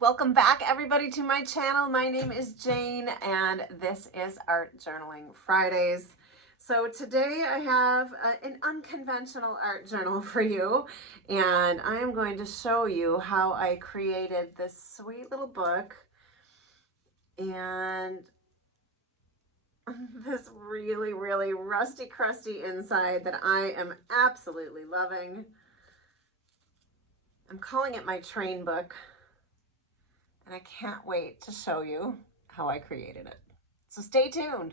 Welcome back everybody to my channel. My name is Jane and this is Art Journaling Fridays. So today I have an unconventional art journal for you, and I am going to show you how I created this sweet little book and this really rusty crusty inside that I am absolutely loving. I'm calling it my train book. And I can't wait to show you how I created it. So stay tuned.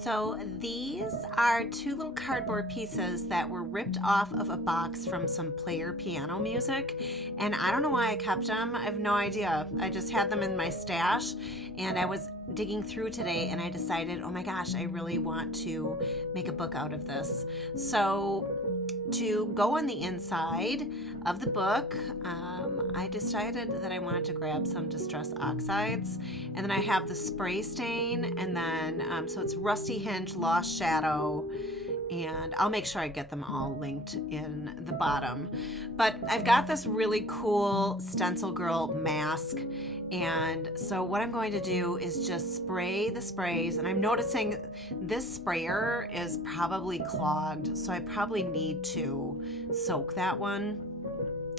So these are two little cardboard pieces that were ripped off of a box from some player piano music, and I don't know why I kept them. I have no idea. I just had them in my stash, and I was digging through today and I decided, oh my gosh, I really want to make a book out of this. So to go on the inside of the book, I decided that I wanted to grab some Distress Oxides, and then I have the spray stain, and then so it's Rusty Hinge, Lost Shadow, and I'll make sure I get them all linked in the bottom. But I've got this really cool Stencil Girl mask, and so what I'm going to do is just spray the sprays, and I'm noticing this sprayer is probably clogged, so I probably need to soak that one.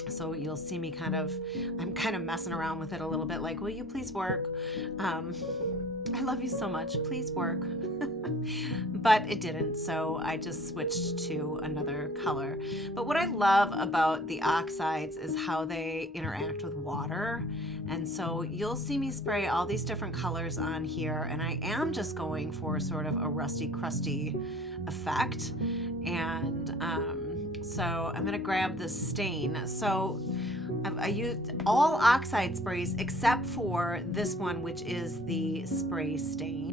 So you'll see me I'm kind of messing around with it a little bit, like, will you please work? I love you so much, please work. But it didn't, so I just switched to another color. But what I love about the oxides is how they interact with water. And so you'll see me spray all these different colors on here, and I am just going for sort of a rusty, crusty effect. And so I'm gonna grab this stain. So I used all oxide sprays except for this one, which is the spray stain.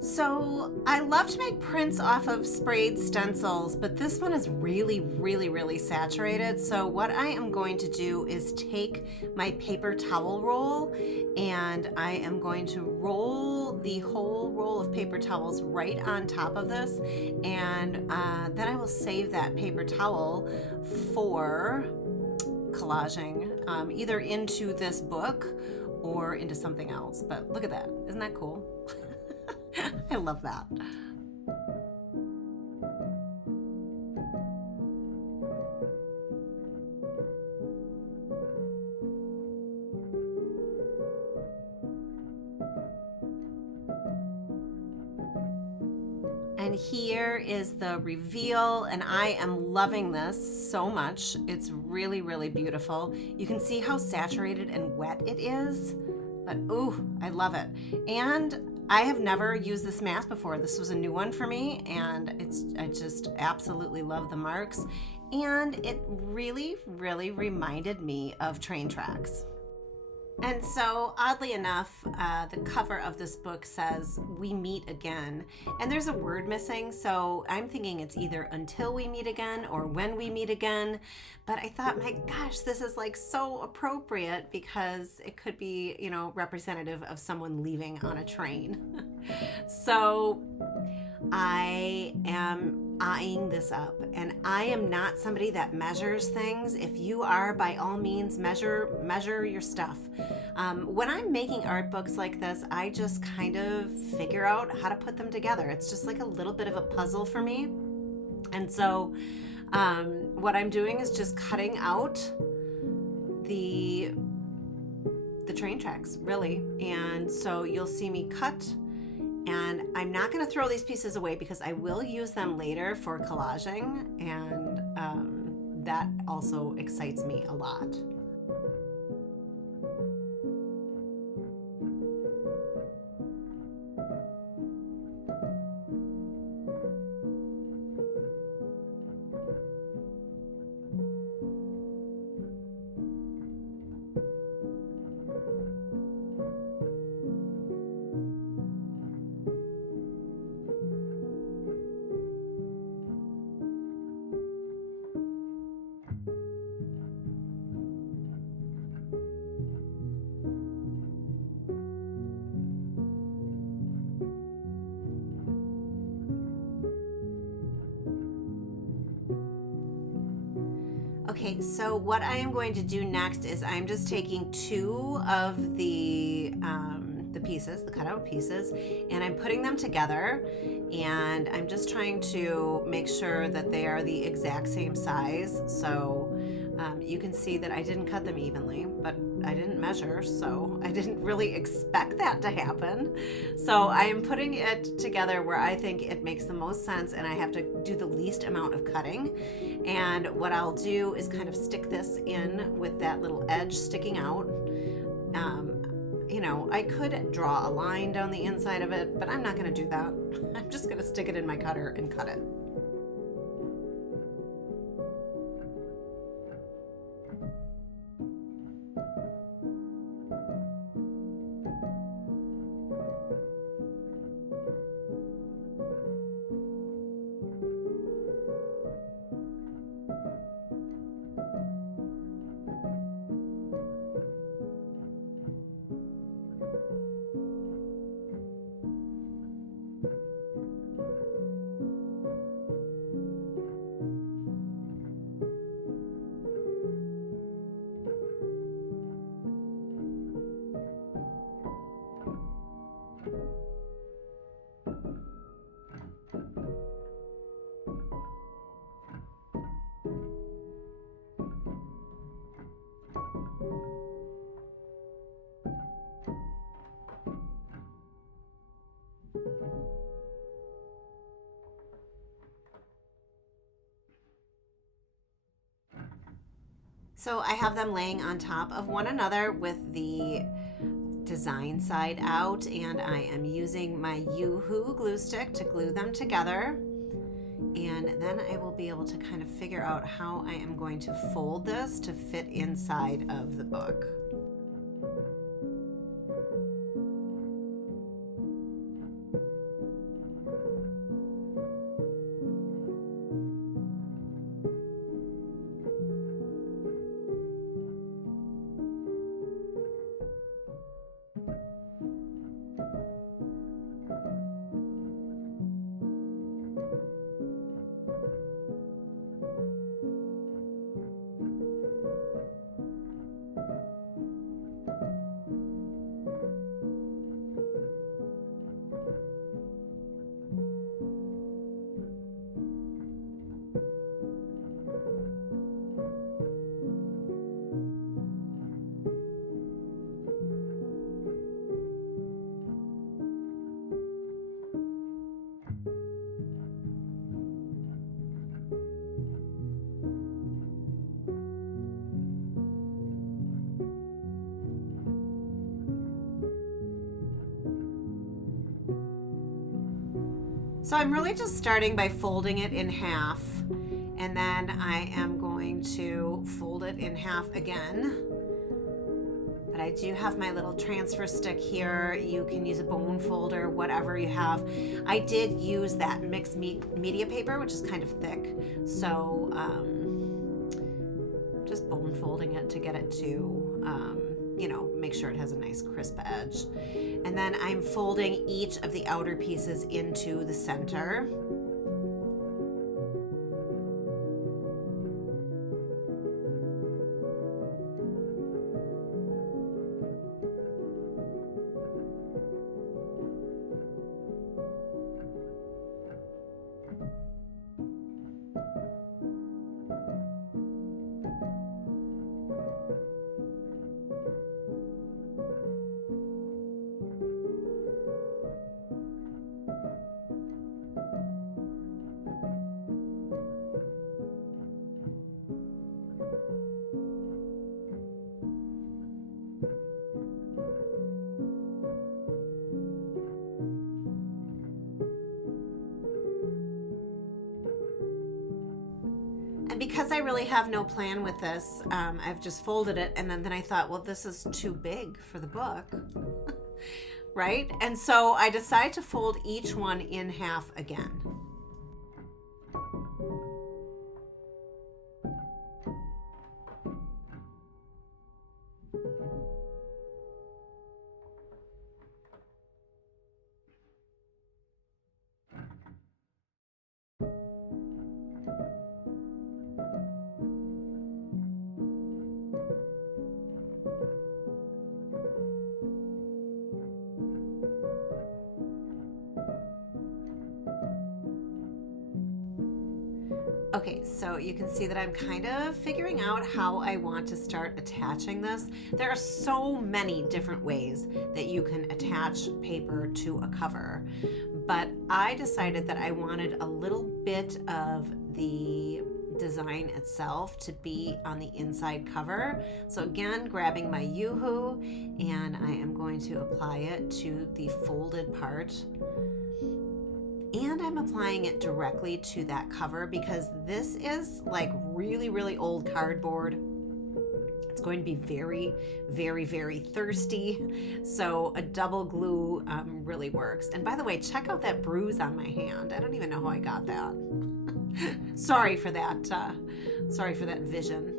So I love to make prints off of sprayed stencils, but this one is really saturated. So what I am going to do is take my paper towel roll, and I am going to roll the whole roll of paper towels right on top of this, and then I will save that paper towel for collaging, either into this book or into something else. But look at that, isn't that cool? I love that. And here is the reveal, and I am loving this so much. It's really beautiful. You can see how saturated and wet it is, but ooh, I love it. And I have never used this mask before. This was a new one for me, and I just absolutely love the marks, and it really reminded me of train tracks. And so, oddly enough, the cover of this book says, "We meet again." And there's a word missing, so I'm thinking it's either "until we meet again" or "when we meet again." But I thought, my gosh, this is like so appropriate because it could be, you know, representative of someone leaving on a train. So I am eyeing this up, and I am not somebody that measures things. If you are, by all means, measure your stuff. When I'm making art books like this, I just kind of figure out how to put them together. It's just like a little bit of a puzzle for me. And so what I'm doing is just cutting out the train tracks, really. And so you'll see me cut, and I'm not going to throw these pieces away because I will use them later for collaging, and that also excites me a lot. Okay, so what I am going to do next is I'm just taking two of the pieces, the cutout pieces, and I'm putting them together, and I'm just trying to make sure that they are the exact same size. So you can see that I didn't cut them evenly, but I didn't measure, so I didn't really expect that to happen. So I am putting it together where I think it makes the most sense and I have to do the least amount of cutting. And what I'll do is kind of stick this in with that little edge sticking out. You know, I could draw a line down the inside of it, but I'm not going to do that. I'm just going to stick it in my cutter and cut it. So I have them laying on top of one another with the design side out, and I am using my Yoo-Hoo glue stick to glue them together. And then I will be able to kind of figure out how I am going to fold this to fit inside of the book. So I'm really just starting by folding it in half, and then I am going to fold it in half again. But I do have my little transfer stick here. You can use a bone folder, whatever you have. I did use that mixed media paper, which is kind of thick. So just bone folding it to get it to, you know, make sure it has a nice crisp edge. And then I'm folding each of the outer pieces into the center. And because I really have no plan with this, I've just folded it, and then I thought, well, this is too big for the book, right? And so I decided to fold each one in half again. Okay, so you can see that I'm kind of figuring out how I want to start attaching this. There are so many different ways that you can attach paper to a cover, but I decided that I wanted a little bit of the design itself to be on the inside cover. So again, grabbing my Yoo-hoo, and I am going to apply it to the folded part. And I'm applying it directly to that cover because this is like really, really old cardboard. It's going to be very, very, very thirsty. So a double glue really works. And by the way, check out that bruise on my hand. I don't even know how I got that. Sorry for that. Sorry for that vision.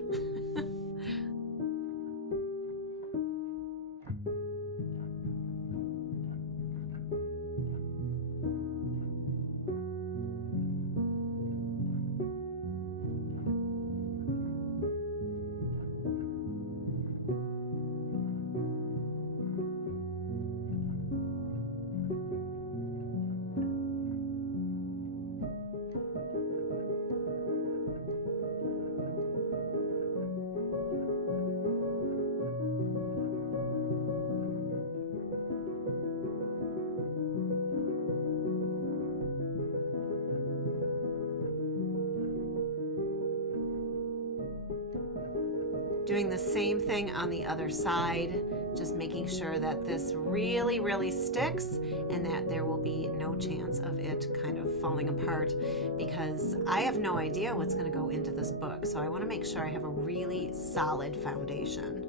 Doing the same thing on the other side, just making sure that this really, really sticks and that there will be no chance of it kind of falling apart, because I have no idea what's going to go into this book. So I want to make sure I have a really solid foundation.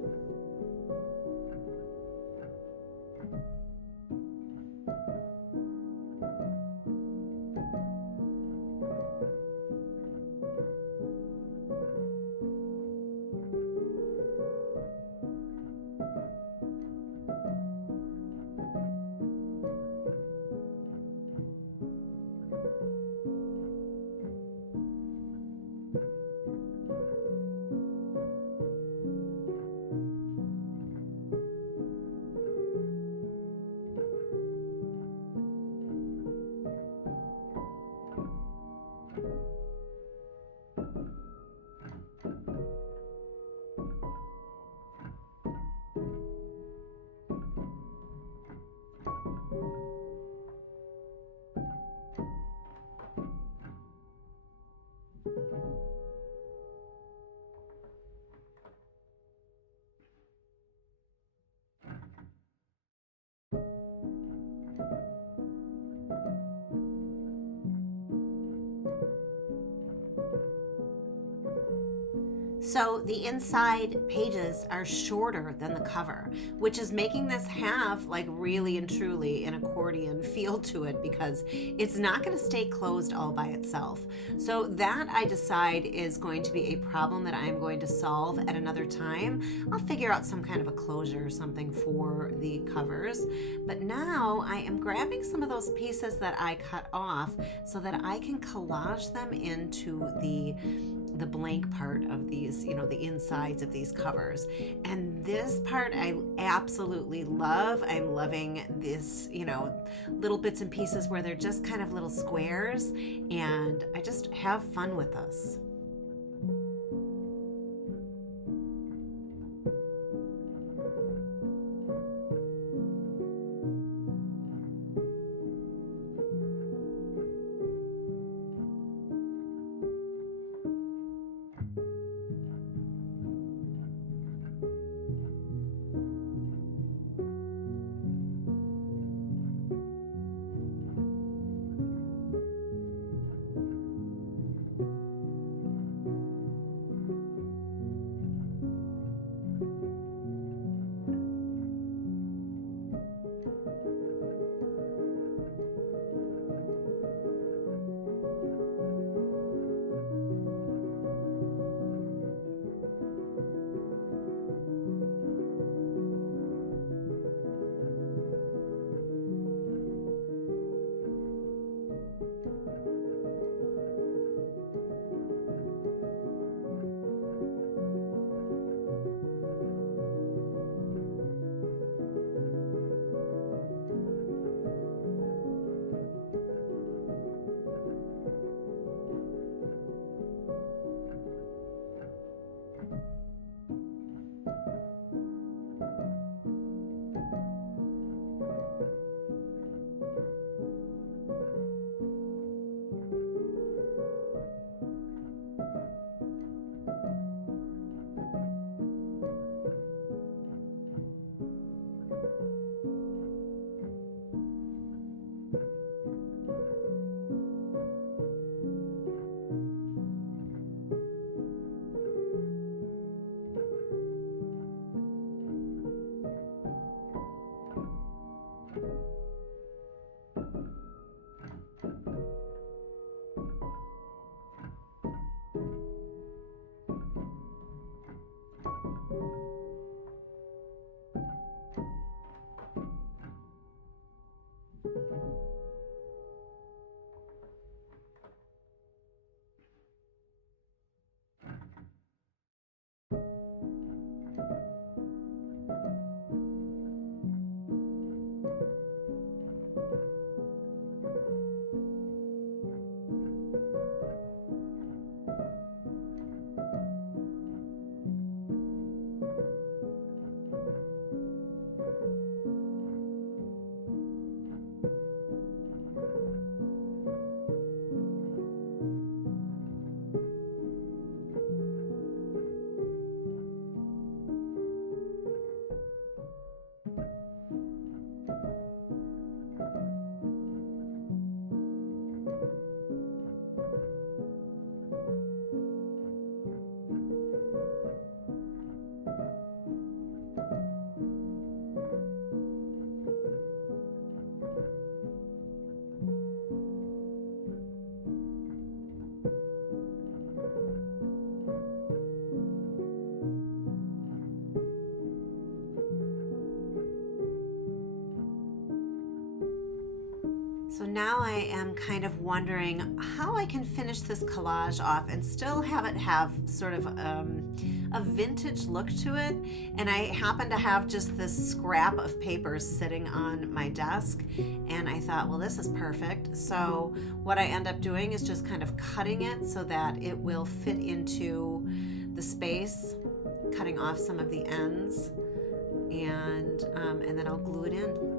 So the inside pages are shorter than the cover, which is making this have like really and truly an accordion feel to it, because it's not going to stay closed all by itself. So that, I decide, is going to be a problem that I'm going to solve at another time. I'll figure out some kind of a closure or something for the covers. But now I am grabbing some of those pieces that I cut off so that I can collage them into the blank part of these, the insides of these covers. And this part I absolutely love. I'm loving this, little bits and pieces where they're just kind of little squares, and I just have fun with this. So now I am kind of wondering how I can finish this collage off and still have it have sort of a vintage look to it. And I happen to have just this scrap of paper sitting on my desk, and I thought, well, this is perfect. So what I end up doing is just kind of cutting it so that it will fit into the space, cutting off some of the ends, and then I'll glue it in.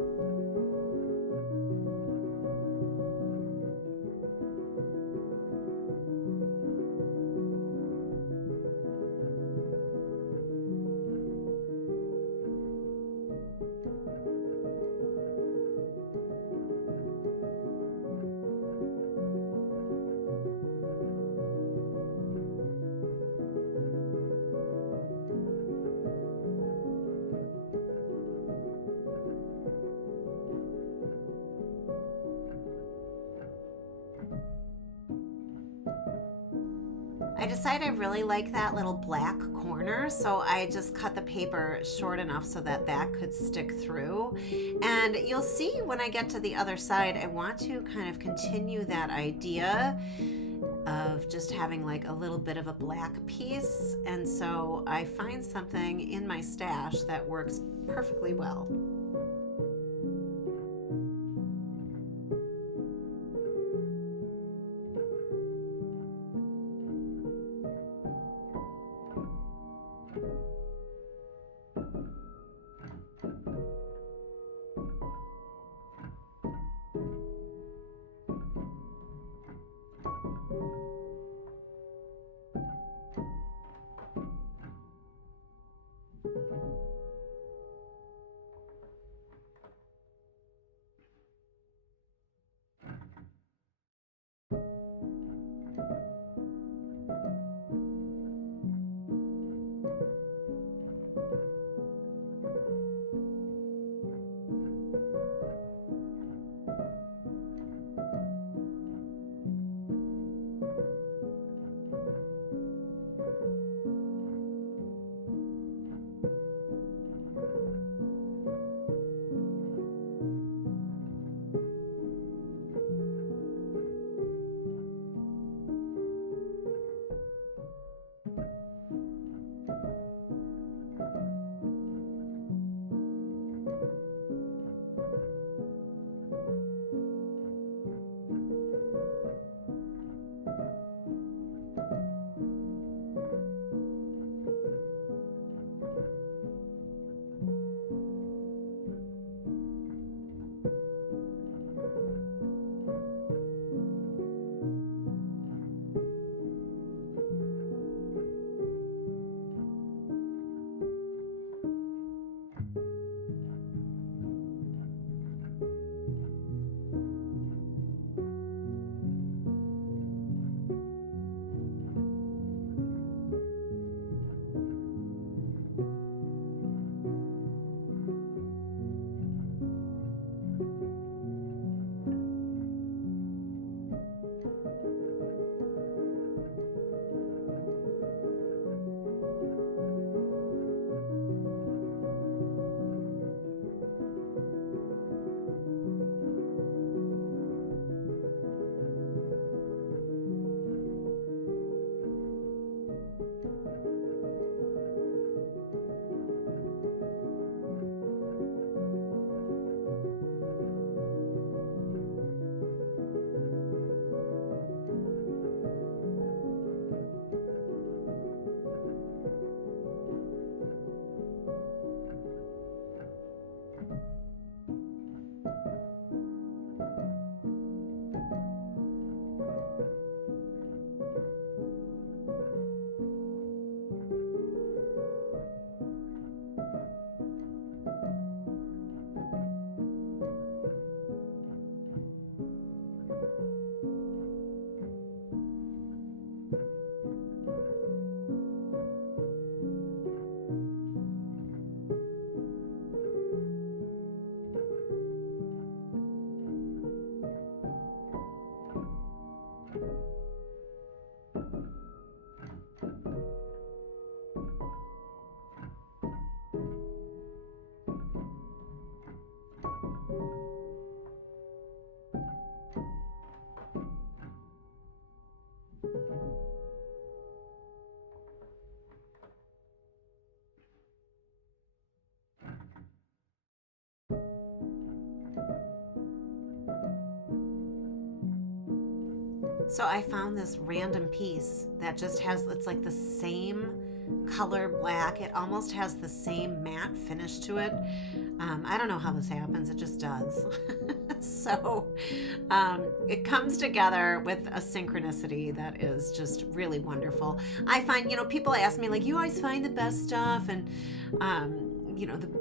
I decided I really like that little black corner, so I just cut the paper short enough so that that could stick through. And you'll see when I get to the other side, I want to kind of continue that idea of just having like a little bit of a black piece. And so I find something in my stash that works perfectly well. So I found this random piece that just has, it's like the same color black. It almost has the same matte finish to it. I don't know how this happens. It just does. So it comes together with a synchronicity that is just really wonderful. I find, people ask me like, you always find the best stuff and,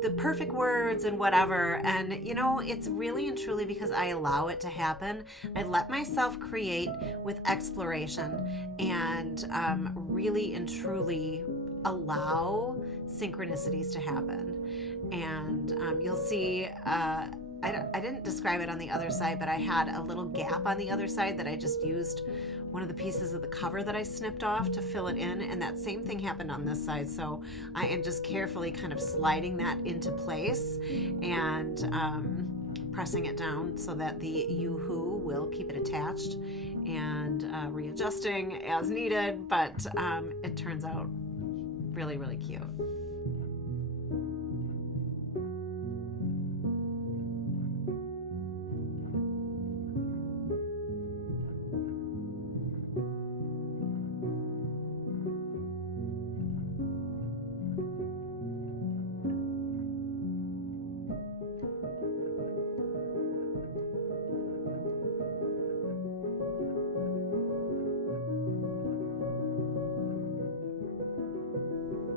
the perfect words and whatever. And, it's really and truly because I allow it to happen. I let myself create with exploration and really and truly allow synchronicities to happen. And you'll see, I didn't describe it on the other side, but I had a little gap on the other side that I just used one of the pieces of the cover that I snipped off to fill it in, and that same thing happened on this side. So I am just carefully kind of sliding that into place and pressing it down so that the yoo-hoo will keep it attached, and readjusting as needed, but it turns out really, really cute.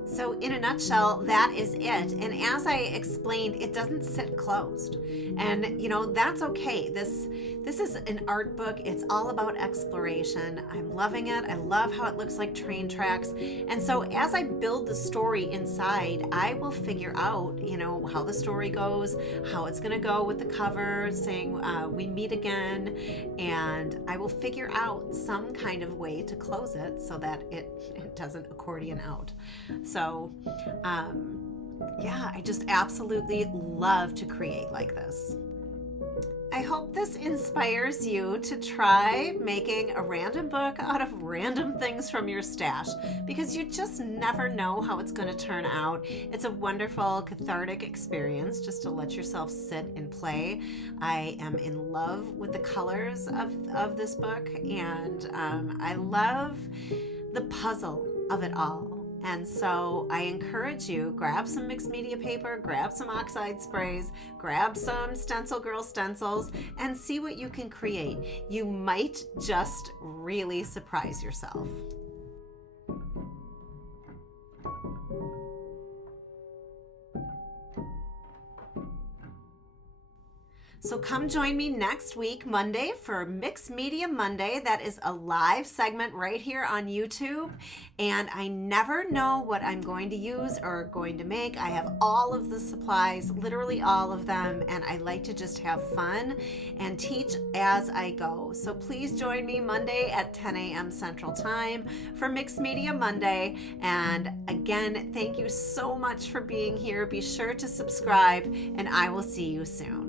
So in a nutshell, that is it. And as I explained, it doesn't sit closed. And that's okay. This is an art book. It's all about exploration. I'm loving it. I love how it looks like train tracks. And so as I build the story inside, I will figure out, how the story goes, how it's going to go with the cover saying we meet again. And I will figure out some kind of way to close it so that it doesn't accordion out. So, I just absolutely love to create like this. I hope this inspires you to try making a random book out of random things from your stash, because you just never know how it's going to turn out. It's a wonderful cathartic experience just to let yourself sit and play. I am in love with the colors of this book, and I love the puzzle of it all. And so I encourage you, grab some mixed media paper, grab some oxide sprays, grab some Stencil Girl stencils, and see what you can create. You might just really surprise yourself. So come join me next week, Monday, for Mixed Media Monday. That is a live segment right here on YouTube. And I never know what I'm going to use or going to make. I have all of the supplies, literally all of them, and I like to just have fun and teach as I go. So please join me Monday at 10 a.m. Central Time for Mixed Media Monday. And again, thank you so much for being here. Be sure to subscribe, and I will see you soon.